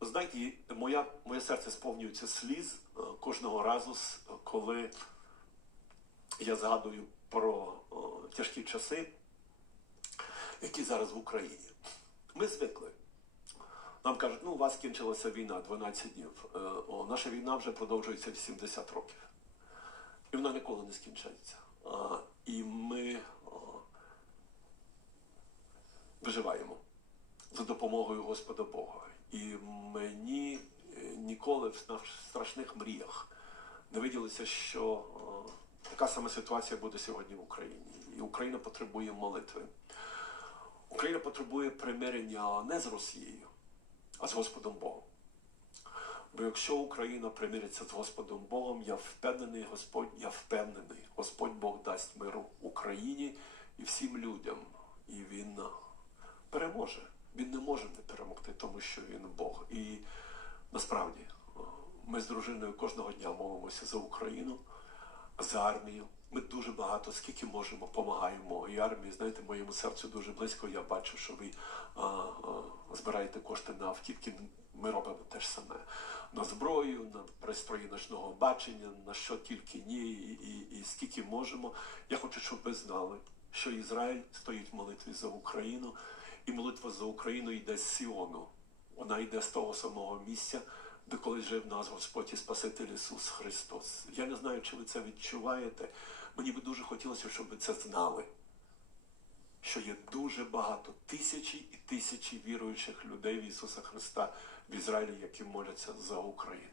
знаєте, моя, моє серце сповнюється сліз е, кожного разу, с- коли я згадую про е, тяжкі часи, які зараз в Україні. Ми звикли. Нам кажуть, ну у вас кінчилася війна 12 днів. Е, О, наша війна вже продовжується 80 років. І вона ніколи не скінчається. І ми виживаємо за допомогою Господа Бога. І мені е, ніколи в страшних мріях не виділося, що така сама ситуація буде сьогодні в Україні. І Україна потребує молитви. Україна потребує примирення не з Росією, а з Господом Богом. Бо якщо Україна примириться з Господом Богом, я впевнений, Господь, я впевнений, Господь Бог дасть миру Україні і всім людям. І Він переможе. Він не може не перемогти, тому що він Бог. І насправді ми з дружиною кожного дня молимося за Україну, за армію. Ми дуже багато, скільки можемо, допомагаємо і армії. Знаєте, моєму серцю дуже близько. Я бачу, що ви а, а, збираєте кошти на автівки. Ми робимо те ж саме на зброю, на пристрої ночного бачення, на що тільки ні, і, і, і скільки можемо. Я хочу, щоб ви знали, що Ізраїль стоїть в молитві за Україну, і молитва за Україну йде з Сіону. Вона йде з того самого місця, де колись жив нас Господь і Спаситель Ісус Христос. Я не знаю, чи ви це відчуваєте. Мені би дуже хотілося, щоб ви це знали. Що є дуже багато тисячі і тисячі віруючих людей в Ісуса Христа в Ізраїлі, які моляться за Україну.